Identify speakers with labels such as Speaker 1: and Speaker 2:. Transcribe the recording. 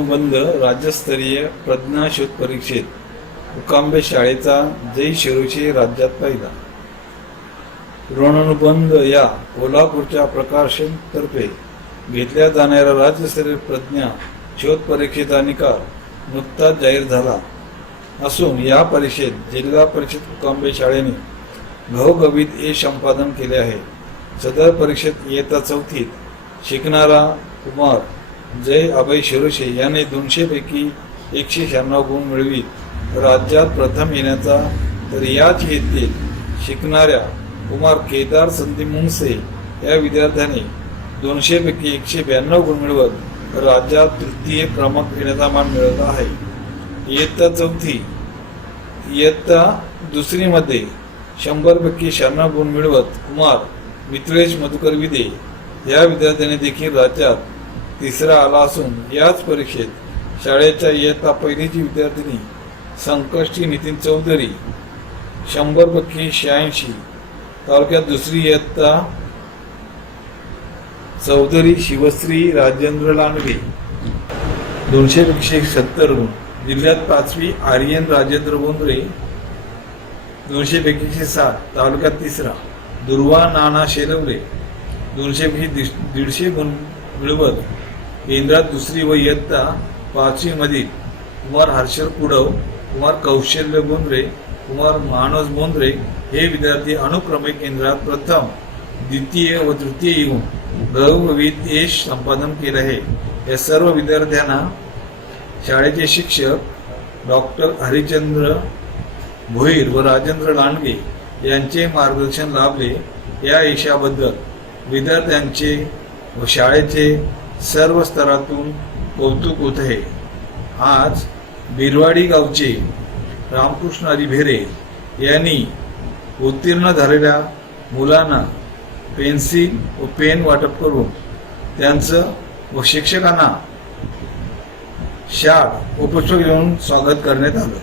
Speaker 1: अनुबंध राज्यस्तरीय प्रज्ञाशोध परीक्षेत उकांबे शाळेचा जय शिरोशी राज्यात पहिला. ऋणानुबंध या कोल्हापूरच्या प्रकाशन तर्फे घेतल्या जाणाऱ्या राज्यस्तरीय प्रज्ञा शोध परीक्षेचा निकाल नुकताच जाहीर झाला. असून या परीक्षेत जिल्हा परिषद उकांबे शाळेने घवघवीत हे संपादन केले आहे. सदर परीक्षेत इयत्ता चौथीत शिकणारा कुमार जय अभय शिरोशे याने दोनशे पैकी एकशे शहाण्णव गुण मिळवीत. राज्यात प्रथम येण्याचा तर याच येथील शिकणाऱ्या कुमार केदार संदीप मुंगसे या विद्यार्थ्याने दोनशे पैकी एकशे ब्याण्णव गुण मिळवत राज्यात तृतीय क्रमांक येण्याचा मान मिळवला आहे. इयत्ता चौथी इयत्ता दुसरीमध्ये शंभर पैकी शहाण्णव गुण मिळवत कुमार मित्रेश मधुकर विदे या विद्यार्थ्याने देखील राज्यात तिसरा आला असून याच परीक्षेत शाळेच्या इयत्ता पहिलीची विद्यार्थिनी संकष्टी नितीन चौधरी शंभर पक्की शहाऐंशी तालुक्यात दुसरी इयत्ता चौधरी शिवश्री राजेंद्र लांडगे. दोनशे पैकी सत्तर गुण जिल्ह्यात पाचवी आर्यन राजेंद्र बोंद्रे दोनशे पैकीचे सात तालुक्यात तिसरा दुर्वा नाना शेलवले दोनशे पैकी दीडशे गुण मिळवत केंद्रात दुसरी व इयत्ता पाचवी मधील कुमार हर्षल कुडव कुमार कौशल्य बोंद्रे कुमार मानस बोंद्रे हे विद्यार्थी अनुक्रमे केंद्रात प्रथम द्वितीय व तृतीय येऊन गौरवित यश संपादन केलं आहे. या सर्व विद्यार्थ्यांना शाळेचे शिक्षक डॉक्टर हरिचंद्र भोईर व राजेंद्र लांडगे यांचे मार्गदर्शन लाभले. या यशाबद्दल विद्यार्थ्यांचे व शाळेचे सर्व स्तरातून कौतुक होत आहे. आज बिरवाडी गावचे रामकृष्ण हरी भेरे यांनी उत्तीर्ण झालेल्या मुलांना पेन्सिल व पेन वाटप करून त्यांचं व शिक्षकांना शाळ व घेऊन स्वागत करण्यात आलं.